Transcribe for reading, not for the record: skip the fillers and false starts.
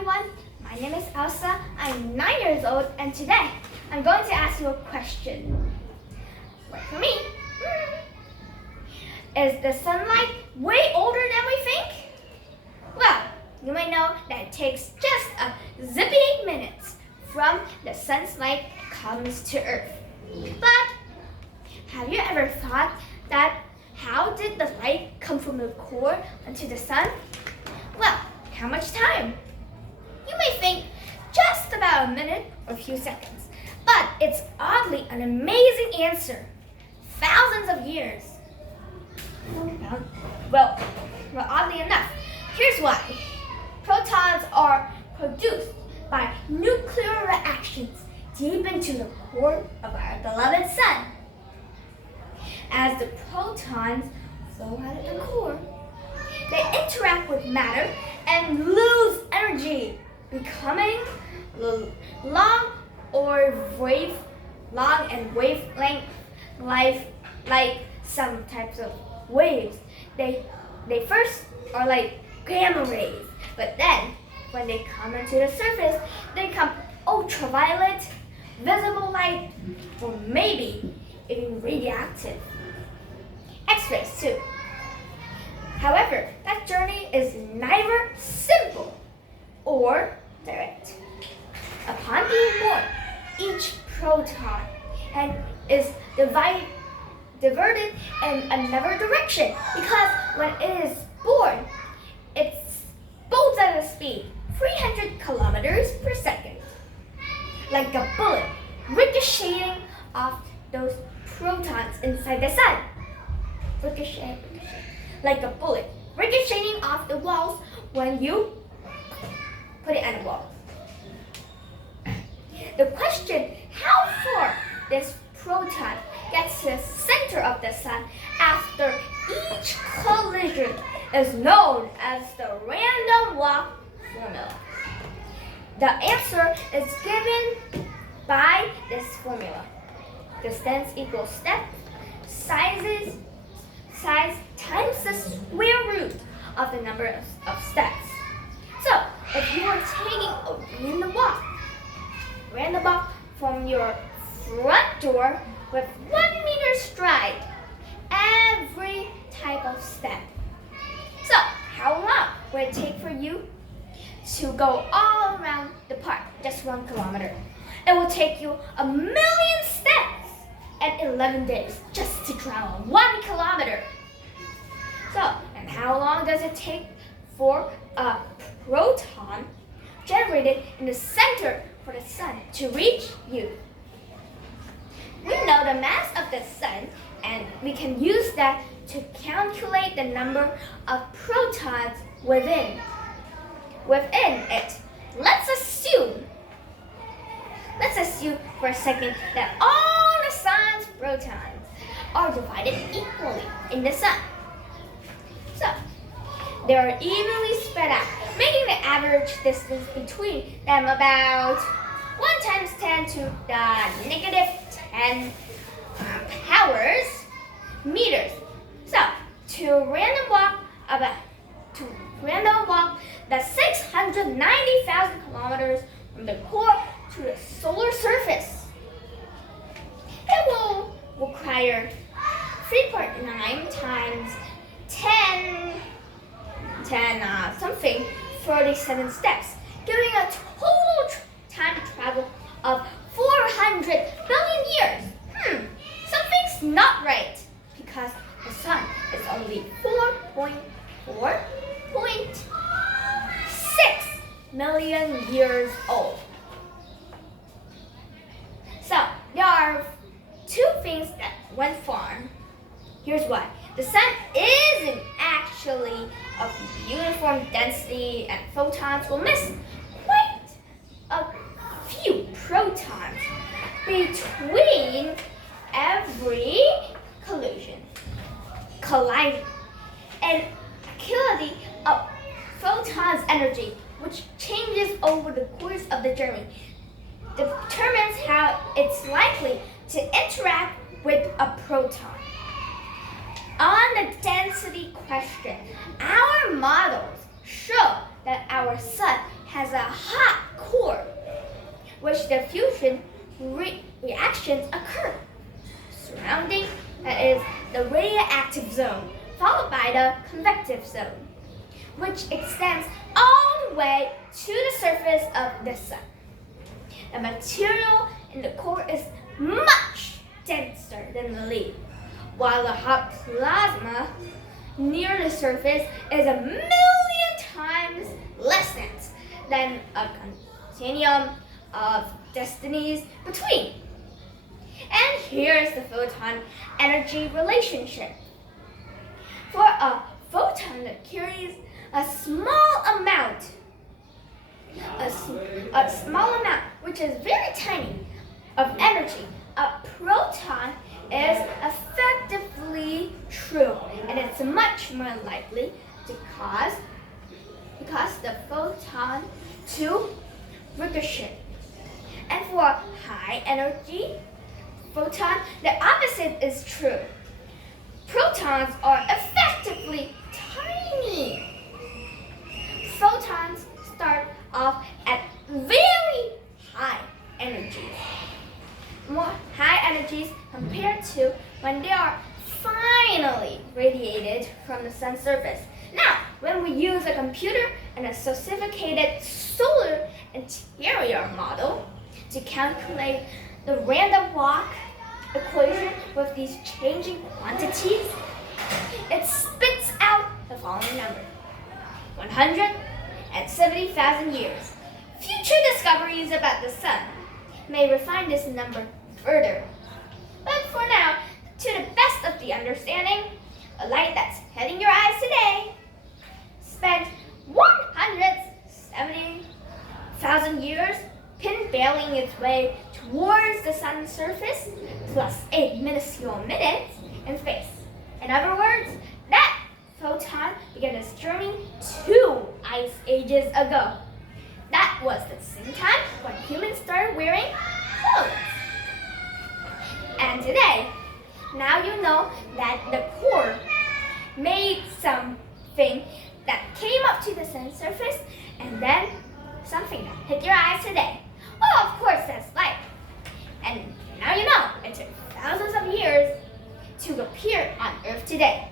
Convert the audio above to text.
everyone, my name is Elsa, I'm 9 years old, and today I'm going to ask you a question. Wait for me. Is the sunlight way older than we think? Well, you may know that it takes just a zippy 8 minutes from the sun's light comes to Earth. But have you ever thought that how did the light come from the core onto the sun? Well, how much time? You may think just about a minute or a few seconds, but it's oddly an amazing answer. Thousands of years. Well, oddly enough, here's why. Protons are produced by nuclear reactions deep into the core of our beloved sun. As the protons flow out of the core, they interact with matter and lose energy, becoming long and wavelength like some types of waves. They first are like gamma rays, but then when they come into the surface, they become ultraviolet, visible light, or maybe even radioactive. X-rays too. However, that journey is neither simple or direct. Upon being born, each proton is diverted in another direction because when it is born, it explodes at a speed 300 kilometers per second, like a bullet ricocheting off those protons inside the sun. Ricochet, like a bullet ricocheting off the walls when you put it on the wall. The question how far this proton gets to the center of the sun after each collision is known as the random walk formula. The answer is given by this formula. Distance equals step, size times the square root of the number of steps. So, if you are taking a random walk from your front door with 1 meter stride every type of step. So, how long will it take for you to go all around the park, just 1 kilometer? It will take you 1,000,000 steps and 11 days just to travel 1 kilometer. So, and how long does it take for a proton generated in the center for the sun to reach you? We know the mass of the sun, and we can use that to calculate the number of protons within it. Let's assume for a second that all the sun's protons are divided equally in the sun. So, they are evenly spread out, making the average distance between them about 1 times 10 to the negative 10 powers meters. So, to random walk the 690,000 kilometers from the core to the solar surface, it will require 3.9 times 37 steps, giving a total time travel of 400 billion years. Something's not right because the sun is only 4.6 million years old. So, there are 2 things that went wrong. Here's why. The sun isn't actually of uniform density, and photons will miss quite a few protons between every collision. And quality of photons' energy, which changes over the course of the journey, determines how it's likely to interact with a proton. On the density question, our models show that that our sun has a hot core, which the fusion reactions occur. Surrounding that is the radioactive zone, followed by the convective zone, which extends all the way to the surface of the sun. The material in the core is much denser than the lead, while the hot plasma near the surface is 1,000,000 times less dense than a continuum of distances between. And here's the photon energy relationship. For a photon that carries a small amount, which is very tiny, of energy, a proton is effectively true, and it's much more likely to cause the photon to ricochet. And for high energy photon, the opposite is true. Protons are effectively tiny. Photons start off at very high energies. More high energies compared to when they are finally radiated from the sun's surface. Now, when we use a computer and a sophisticated solar interior model to calculate the random walk equation with these changing quantities, it spits out the following number: 170,000 years. Future discoveries about the sun may refine this number further. But for now, to the best of the understanding, a light that's hitting your eyes today spent 170,000 years pinballing its way towards the sun's surface, plus 8 minuscule minutes in space. In other words, that photon began its journey 2 ice ages ago. That was the same time when humans started wearing clothes. And today, now you know that the core made something that came up to the sun's surface, and then something that hit your eyes today. Well, of course, that's light. And now you know it took thousands of years to appear on Earth today.